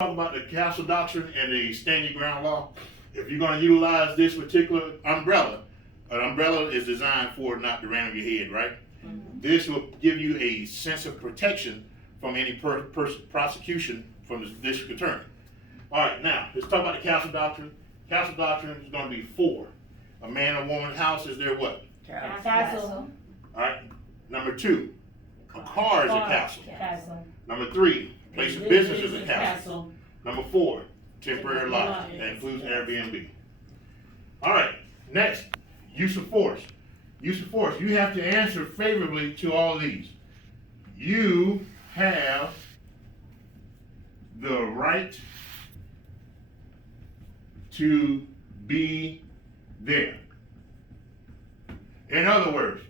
Talk about the castle doctrine and the stand your ground law. If you're going to utilize this particular umbrella, an umbrella is designed for not to ram your head, right? Mm-hmm. This will give you a sense of protection from any prosecution from the district attorney. All right, now let's talk about the castle doctrine. Castle doctrine is going to be 4. A man or woman's house is their what? Castle. All right. Number 2, a car is a castle. Number 3, place of business is a castle. Number 4, temporary lot. That includes Airbnb. All right, next, use of force. Use of force. You have to answer favorably to all of these. You have the right to be there. In other words,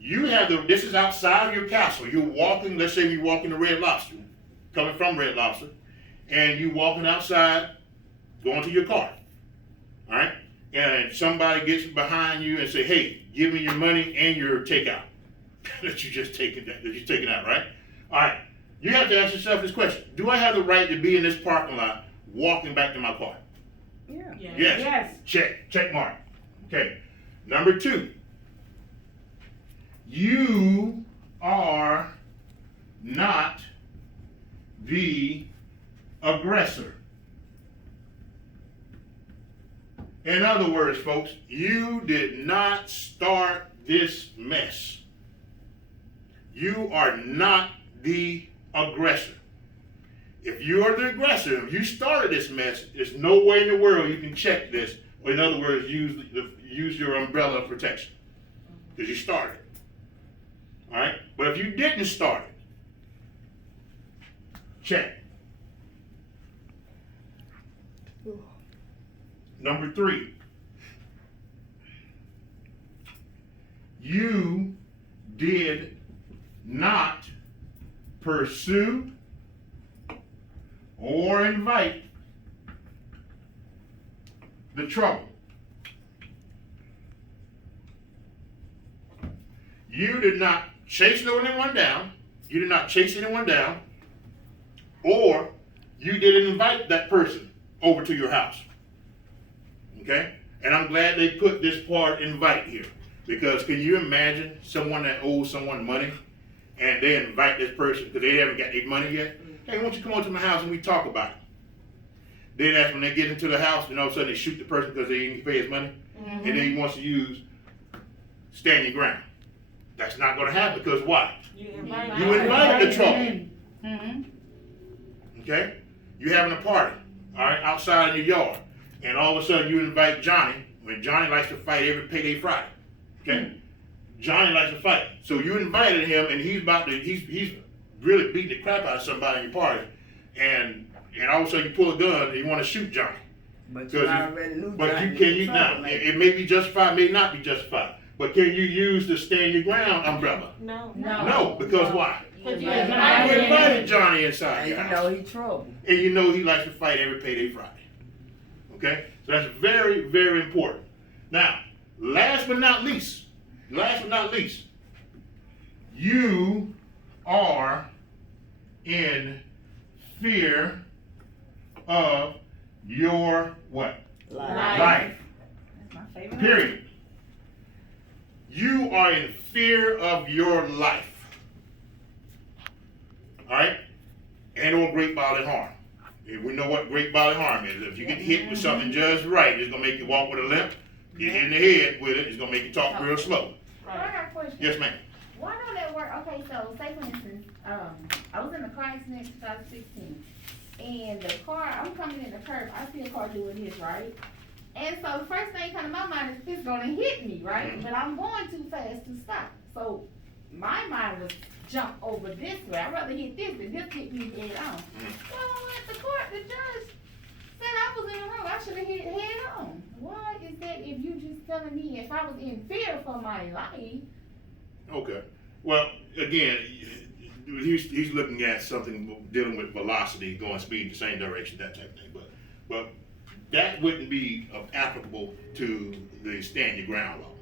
you have this is outside of your castle. You're walking, let's say you're walking to Red Lobster, coming from Red Lobster, and you walking outside, going to your car, all right? And somebody gets behind you and say, hey, give me your money and your takeout that you just taken out, right? All right, you have to ask yourself this question. Do I have the right to be in this parking lot walking back to my car? Yeah. Yes. Check mark. Okay, number 2. You are not the aggressor. In other words, folks, you did not start this mess. You are not the aggressor. If you are the aggressor, if you started this mess, there's no way in the world you can check this. Or in other words, use your umbrella of protection. Because you started. All right? But if you didn't start it, check. Number 3, you did not pursue or invite the trouble. You did not chase anyone down. You did not chase anyone down. Or you didn't invite that person over to your house. Okay? And I'm glad they put this part invite here. Because can you imagine someone that owes someone money and they invite this person because they haven't got their money yet? Hey, why don't you come on to my house and we talk about it? Then that's when they get into the house and all of a sudden they shoot the person because they didn't pay his money. Mm-hmm. And then he wants to use stand your ground. That's not going to happen because why? You invited the trouble. Mm-hmm. Okay? You having a party, all right, outside in your yard. And all of a sudden you invite Johnny, when Johnny likes to fight every payday Friday. Okay? Johnny likes to fight. So you invited him and he's really beating the crap out of somebody in your party. And all of a sudden you pull a gun and you want to shoot Johnny. But you already knew Johnny. Can you now? It may be justified, may not be justified. But can you use the stand your ground umbrella? No, because why? You invited Johnny inside your house. And you know he's trouble. And you know he likes to fight every payday Friday. Okay? So that's very, very important. Now, last but not least, you are in fear of your what? Life. That's my favorite. Period. You are in fear of your life. All right? And or great bodily harm. If we know what great bodily harm is. If you get hit with something just right, it's going to make you walk with a limp. Get hit in the head with it, it's going to make you talk real slow. Right. I got a question. Yes, ma'am. Why don't that work? Okay, so say for instance, I was in a car accident in 2016, and the car, I'm coming in the curb, I see a car doing this, right? And so the first thing coming to my mind is it's gonna hit me, right? Mm-hmm. But I'm going too fast to stop. So my mind was jump over this way. I'd rather hit this than just hit me head on. Mm-hmm. Well, at the court, the judge said I was in the wrong. I should have hit it head on. Why is that if you just telling me if I was in fear for my life? Okay. Well, again, he's looking at something dealing with velocity, going speed the same direction, that type of thing. But that wouldn't be applicable to the stand your ground law.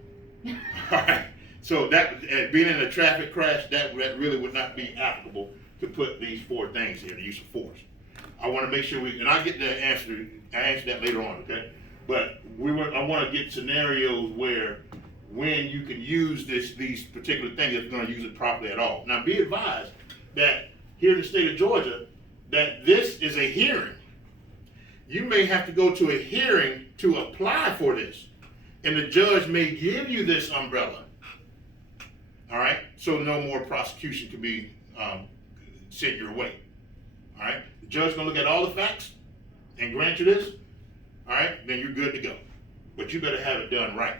All right. So that being in a traffic crash, that really would not be applicable to put these 4 things here, the use of force. I want to make sure and I'll get that answer that later on, okay? But I want to get scenarios where when you can use these particular things, if you're going to use it properly at all. Now, be advised that here in the state of Georgia, that this is a hearing. You may have to go to a hearing to apply for this, and the judge may give you this umbrella. All right, so no more prosecution can be sent your way. All right, the judge's gonna look at all the facts and grant you this. All right, then you're good to go. But you better have it done right.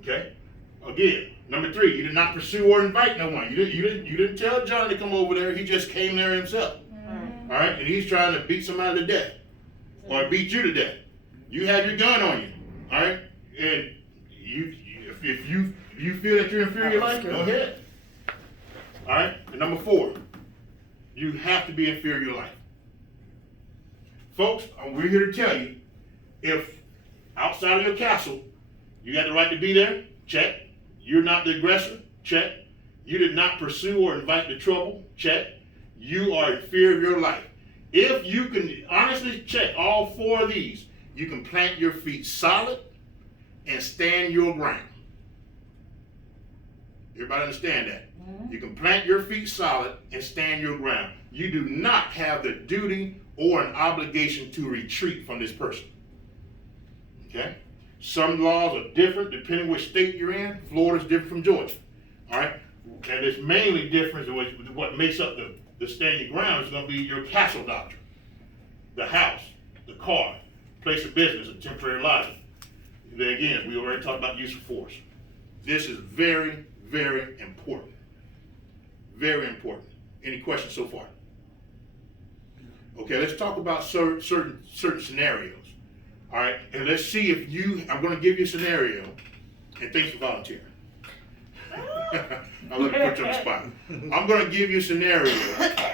Okay. Again, number 3, you did not pursue or invite no one. You didn't tell John to come over there. He just came there himself. All right, and he's trying to beat somebody to death or beat you to death. You have your gun on you. All right, and if you feel that you're in fear of your life, go ahead. All right, and number 4, you have to be in fear of your life. Folks, we're here to tell you, if outside of your castle, you got the right to be there, check. You're not the aggressor, check. You did not pursue or invite the trouble, check. You are in fear of your life. If you can honestly check all 4 of these, you can plant your feet solid and stand your ground. Everybody understand that? You can plant your feet solid and stand your ground. You do not have the duty or an obligation to retreat from this person. Okay? Some laws are different depending which state you're in. Florida's different from Georgia. All right? And it's mainly different. What makes up the standing ground is going to be your castle doctrine. The house, the car, place of business, and temporary lodging. Then again, we already talked about use of force. This is very, very important. Very important. Any questions so far? Okay, let's talk about certain scenarios. All right, and let's see if I'm going to give you a scenario, and thanks for volunteering. I'll let me put you on the spot. I'm going to give you a scenario,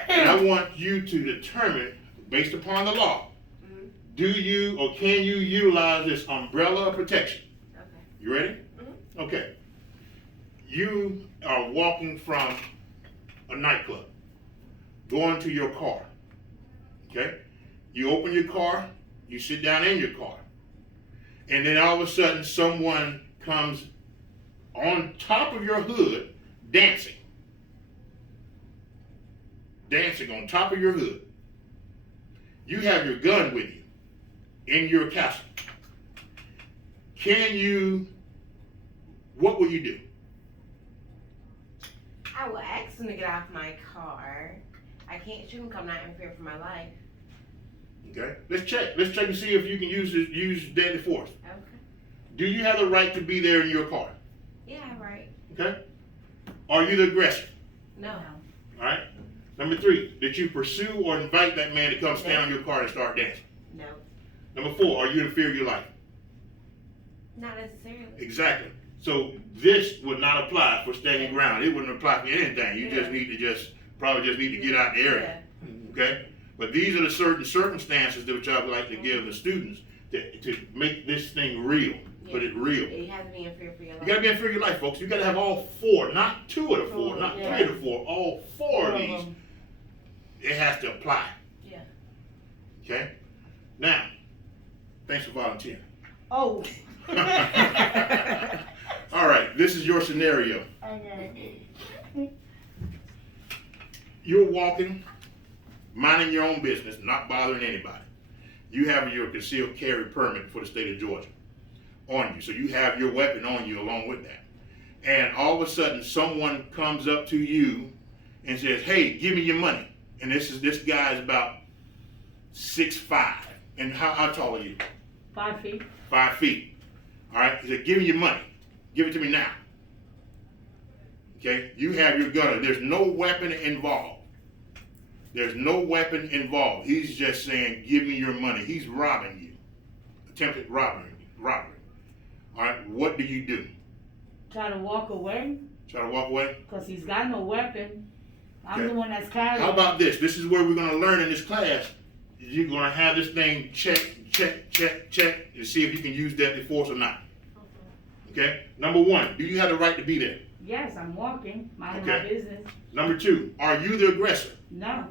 and I want you to determine, based upon the law, do you or can you utilize this umbrella of protection? Okay. You ready? Okay. You are walking from a nightclub, going to your car. Okay? You open your car, you sit down in your car, and then all of a sudden someone comes on top of your hood dancing on top of your hood. You have your gun with you in your castle. What will you do? I will ask him to get off my car. I can't shoot him because I'm not in fear for my life. Okay, let's check. Let's check and see if you can use deadly force. Okay. Do you have the right to be there in your car? Yeah, right. Okay. Are you the aggressor? No. All right. Number 3, did you pursue or invite that man to come stand on your car and start dancing? No. Number 4, are you in fear of your life? Not necessarily. Exactly. So this would not apply for standing ground. It wouldn't apply for anything. You just need to probably need to get out the area. Okay? But these are the certain circumstances that I would like to give the students to make this thing real. Put it real. You have to be in fear for your life. You gotta be in fear of your life, folks. You gotta have all 4, not 2 of the 4, not 3 of the 4, all 4 of these. It has to apply. Yeah. Okay? Now, thanks for volunteering. Oh. All right, this is your scenario. Okay. You're walking, minding your own business, not bothering anybody. You have your concealed carry permit for the state of Georgia on you. So you have your weapon on you along with that. And all of a sudden, someone comes up to you and says, hey, give me your money. And this guy is about 6'5". And how tall are you? 5 feet. 5 feet. All right, he said, give me your money. Give it to me now. Okay, you have your gun. There's no weapon involved. There's no weapon involved. He's just saying, give me your money. He's robbing you. Attempted robbery. All right, what do you do? Try to walk away. Try to walk away? Because he's got no weapon. I'm Okay. the one that's carrying. How about this? This is where we're going to learn in this class. You're going to have this thing check, and see if you can use deadly force or not. Okay? Number 1, do you have the right to be there? Yes, I'm walking, minding Okay. my business. Number 2, are you the aggressor? No.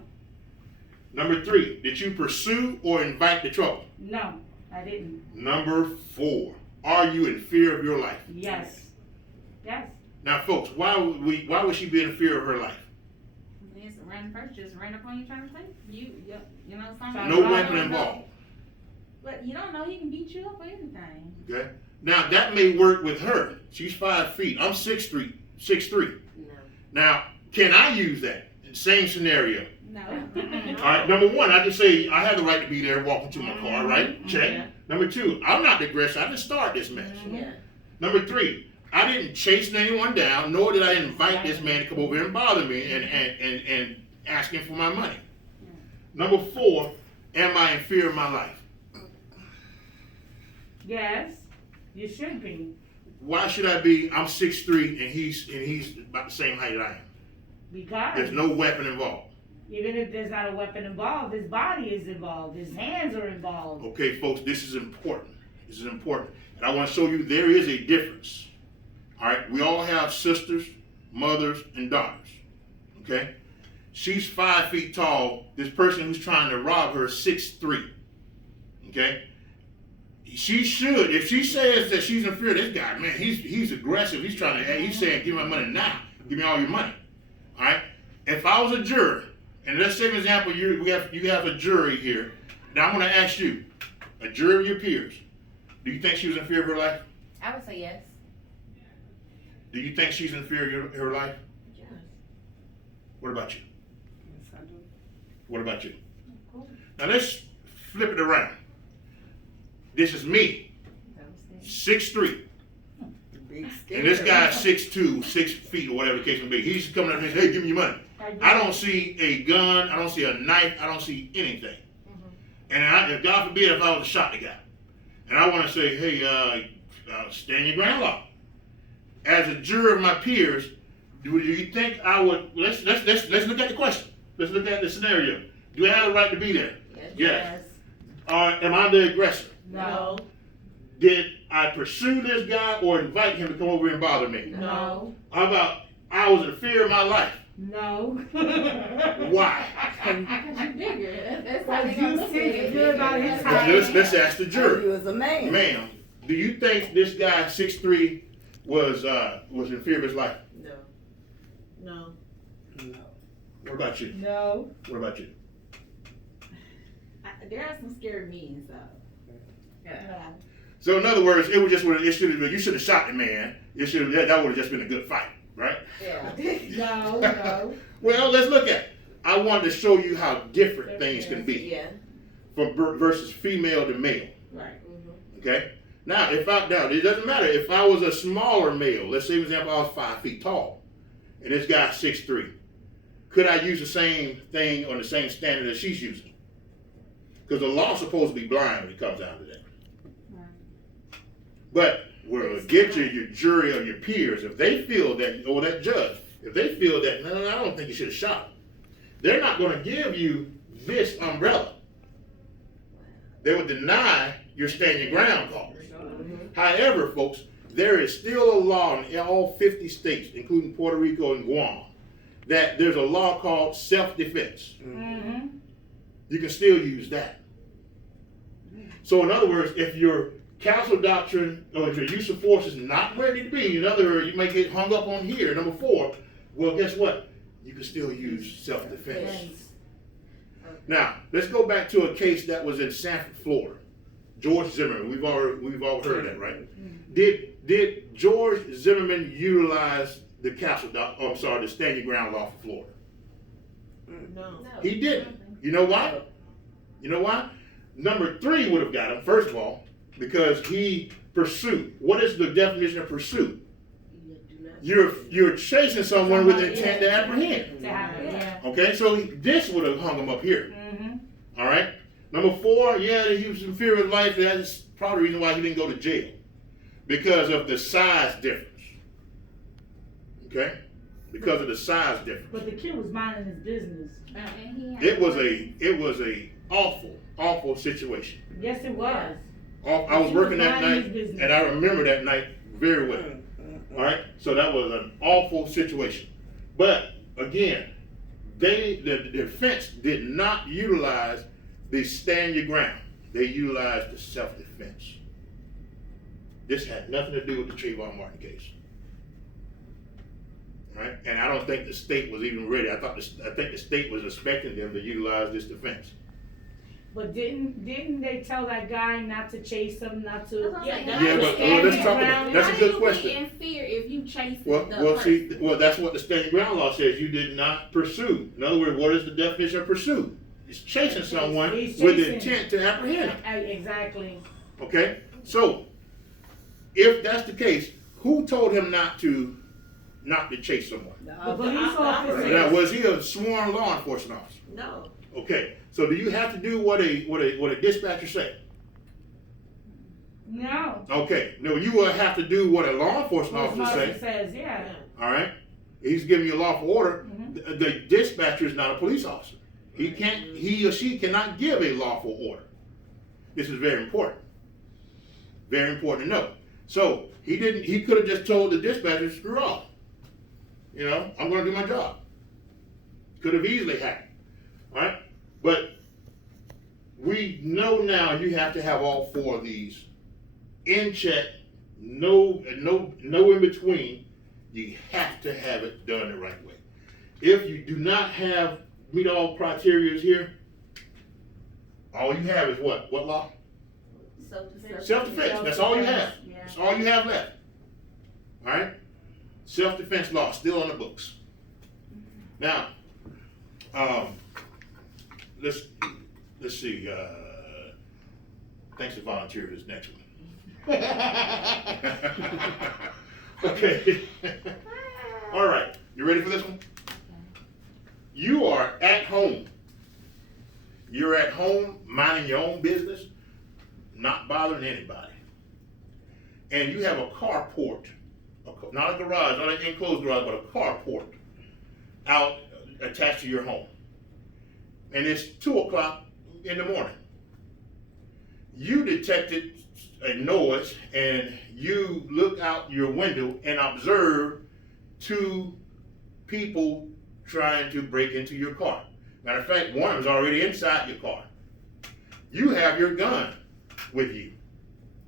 Number 3, did you pursue or invite the trouble? No, I didn't. Number 4, are you in fear of your life? Yes. Yes. Now, folks, why would she be in fear of her life? It's a random person just ran up on you trying to take you know something. No weapon involved. But you don't know he can beat you up or anything. Okay. Now that may work with her. She's 5 feet. I'm 6'3". No. Now, can I use that? Same scenario. No. All right. Number 1, I can say I have the right to be there, walking to my car. Right? Check. Yeah. Number 2, I'm not the aggressor. I didn't start this mess. Yeah. Number 3, I didn't chase anyone down, nor did I invite this man to come over and bother me and asking for my money. Number 4, am I in fear of my life? Yes. You should be. Why should I be? I'm 6'3" and he's about the same height that I am. Because There's no weapon involved. even if there's not a weapon involved, his body is involved. His hands are involved. Okay, folks, this is important. This is important. And I want to show you there is a difference. All right, we all have sisters, mothers, and daughters. Okay? She's 5 feet tall. This person who's trying to rob her is 6'3". Okay? She should, if she says that she's in fear of this guy, man, he's aggressive. He's trying to, he's saying, give me my money now. Give me all your money. All right? If I was a juror, and let's say, for example, you have a jury here. Now I'm going to ask you, a jury of your peers, do you think she was in fear of her life? I would say yes. Do you think she's in fear of her life? Yes. What about you? What about you? Now let's flip it around. This is me, 6'3". And this guy's 6'2", 6 feet, or whatever the case may be. He's coming up and says, hey, give me your money. I don't see a gun, I don't see a knife, I don't see anything. And if God forbid if I was to shot the guy, and I want to say, hey, stand your ground law. As a juror of my peers, do you think I would? Let's look at the question. Let's look at the scenario. Do I have the right to be there? Yes. Am I the aggressor? No. Did I pursue this guy or invite him to come over and bother me? No. How about I was in fear of my life? No. Why? Because you're bigger. That's how they You gonna look at see, it. you're about his height. Let's ask the jury. You was a man. Ma'am, do you think this guy 6'3" was in fear of his life? No. No. No. What about you? No. What about you? There are some scary means, though. Yeah. So in other words, it should have you should have shot the man. That would have just been a good fight, right? Yeah. No. No. Well, let's look at it. I wanted to show you how different things can be Yeah. versus female to male. Right. Okay. Now, it doesn't matter if I was a smaller male. Let's say, for example, I was 5 feet tall, and this guy's 6'3". Could I use the same thing on the same standard that she's using? Because the law's supposed to be blind when it comes down to that. But we'll get your jury or your peers, if they feel that, or that judge, if they feel that, no, I don't think you should have shot him, they're not going to give you this umbrella. They would deny your stand your ground cause. However, folks, there is still a law in all 50 states, including Puerto Rico and Guam, that there's a law called self-defense. Mm-hmm. You can still use that. So in other words, if your council doctrine or if your use of force is not where it need to be, in other words, you might get hung up on here, number 4, well, guess what? You can still use self-defense. Yes. Now, let's go back to a case that was in Sanford, Florida. George Zimmerman, we've all heard that, right? Did George Zimmerman utilize the the stand your ground law for Florida? No. He didn't. You know why? You know why? Number 3 would have got him, first of all, because he pursued. What is the definition of pursuit? You're chasing someone with intent to apprehend. Yeah. Okay, so this would have hung him up here. Mm-hmm. All right. Number 4, yeah, he was in fear of his life. That's probably the reason why he didn't go to jail, because of the size difference. Okay, because of the size difference. But the kid was minding his business. It was a awful situation. Yes, it was. I was working that minding night, his business. and I remember that night very well. All right, so that was an awful situation. But again, the defense did not utilize the stand your ground. They utilized the self-defense. This had nothing to do with the Trayvon Martin case. Right? And I don't think the state was even ready. I think the state was expecting them to utilize this defense. But didn't they tell that guy not to chase him, not to? That's what I'm saying. Yeah, but let's talk about that's a good question. How do you be in fear if you chase Well, the person? that's what the stand your ground law says. You did not pursue. In other words, what is the definition of pursue? It's chasing someone He's with the chasing. intent to apprehend them. Exactly. Okay? So, if that's the case, who told him not to chase someone? The police officer. Now, was he a sworn law enforcement officer? No. Okay. So do you have to do what a dispatcher said? No. Okay. No, you will have to do what a law enforcement officer says, yeah. All right? He's giving you a lawful order. Mhm. The dispatcher is not a police officer. He or she cannot give a lawful order. This is very important. Very important to know. So he could have just told the dispatcher, screw off. You know, I'm gonna do my job. Could have easily happened. All right? But we know now you have to have all four of these in check, no in between. You have to have it done the right way. If you do not meet all criteria here, all you have is what? What law? Self-defense. That's all you have. Yeah. That's all you have left. All right? Self-defense law still on the books. Now, let's see. Thanks to volunteer this next one. Okay. All right. You ready for this one? You are at home. You're at home minding your own business, not bothering anybody. And you have a carport, not a garage, not an enclosed garage, but a carport out attached to your home. And it's 2 o'clock in the morning. You detected a noise and you look out your window and observe 2 people trying to break into your car. Matter of fact, one was already inside your car. You have your gun with you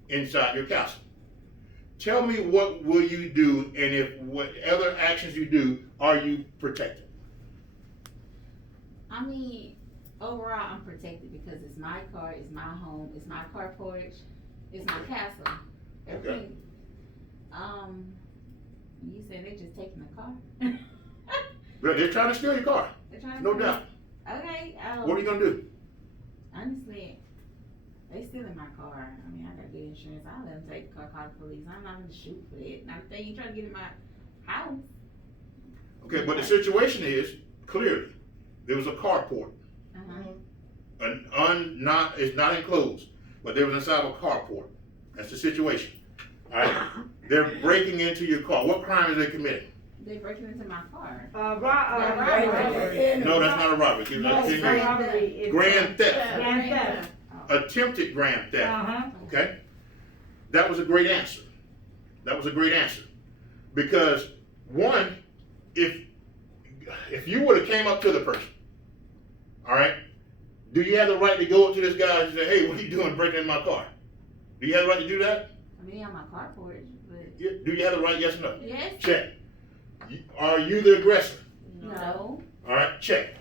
inside your castle. Tell me, what will you do, and if what other actions you do, are you protected? I mean, overall, I'm protected because it's my car, it's my home, it's my car porch, it's my castle. Everything. You said they just taking the car? But they're trying to steal your car, They're trying to no steal doubt. it? Okay. What are you gonna do? Honestly, they stealing my car. I mean, I got good insurance. I'll let them take the car, call the police. I'm not gonna shoot for it. Not if they ain't trying to get in my house. Okay, but the situation is, clearly, there was a carport. It's not enclosed, but they was inside of a carport. That's the situation. All right? They're breaking into your car. What crime is they committing? They breaking into my car. Robbery. No, that's not a robbery. No, it's not robbery. It's Grand theft. Grand theft. Attempted grand theft. Uh-huh. Okay? That was a great answer. That was a great answer. Because, one, if you would have came up to the person, all right, do you have the right to go up to this guy and say, hey, what are you doing breaking in my car? Do you have the right to do that? I mean, on my car porch, but Do you have the right, yes or no? yes. Check. Are you the aggressor? No. All right, check.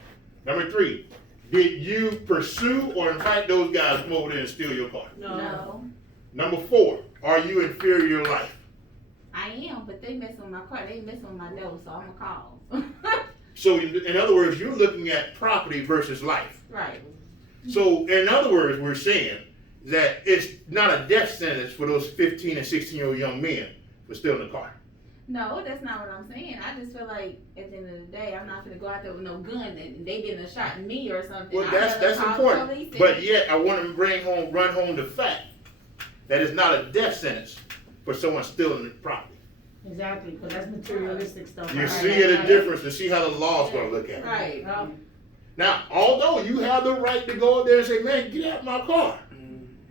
Number 3, did you pursue or invite those guys to come over there and steal your car? No. Number 4, are you in fear of your life? I am, but they messing with my car. They messing with my nose, so I'm gonna call. So in other words, you're looking at property versus life. Right. So in other words, we're saying that it's not a death sentence for those 15 and 16-year-old young men for stealing a car. No, that's not what I'm saying. I just feel like at the end of the day, I'm not gonna go out there with no gun and they getting a shot at me or something. Well, I'd that's rather call the important. police and- But yet, I want to run home the fact that it's not a death sentence for someone stealing the property. Exactly, because that's materialistic stuff. You Right. see the difference and see how the law's going to look at it. Right. Now, although you have the right to go up there and say, man, get out of my car.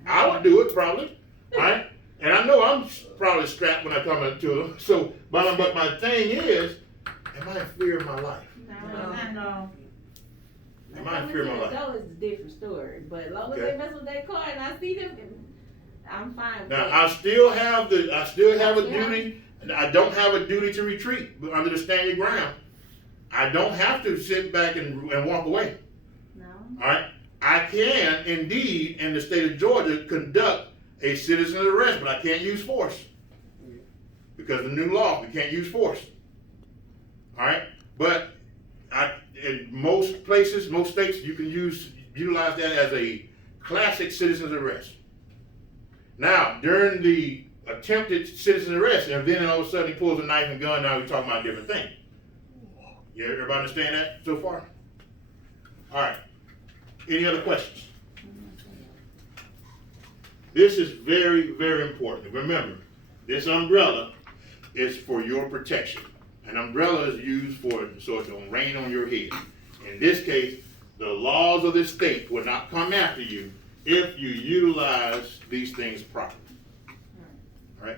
I would do it probably, right? And I know I'm probably strapped when I come into them. So, but my thing is, am I in fear of my life? No. And mine fear my life. Go is a different story, but as long as Okay. they mess with that car and I see them, I'm fine with Now, it. I still have a Yeah. duty, and I don't have a duty to retreat but under the stand your ground. I don't have to sit back and walk away. No. All right, I can indeed in the state of Georgia conduct a citizen arrest, but I can't use force because of the new law. We can't use force. All right, but in most places, most states, you can utilize that as a classic citizen's arrest. Now, during the attempted citizen arrest, and then all of a sudden he pulls a knife and gun, now we're talking about a different thing. Yeah, everybody understand that so far? All right. Any other questions? This is very, very important. Remember, this umbrella is for your protection. An umbrella is used so it don't rain on your head. In this case, the laws of this state will not come after you if you utilize these things properly. All right?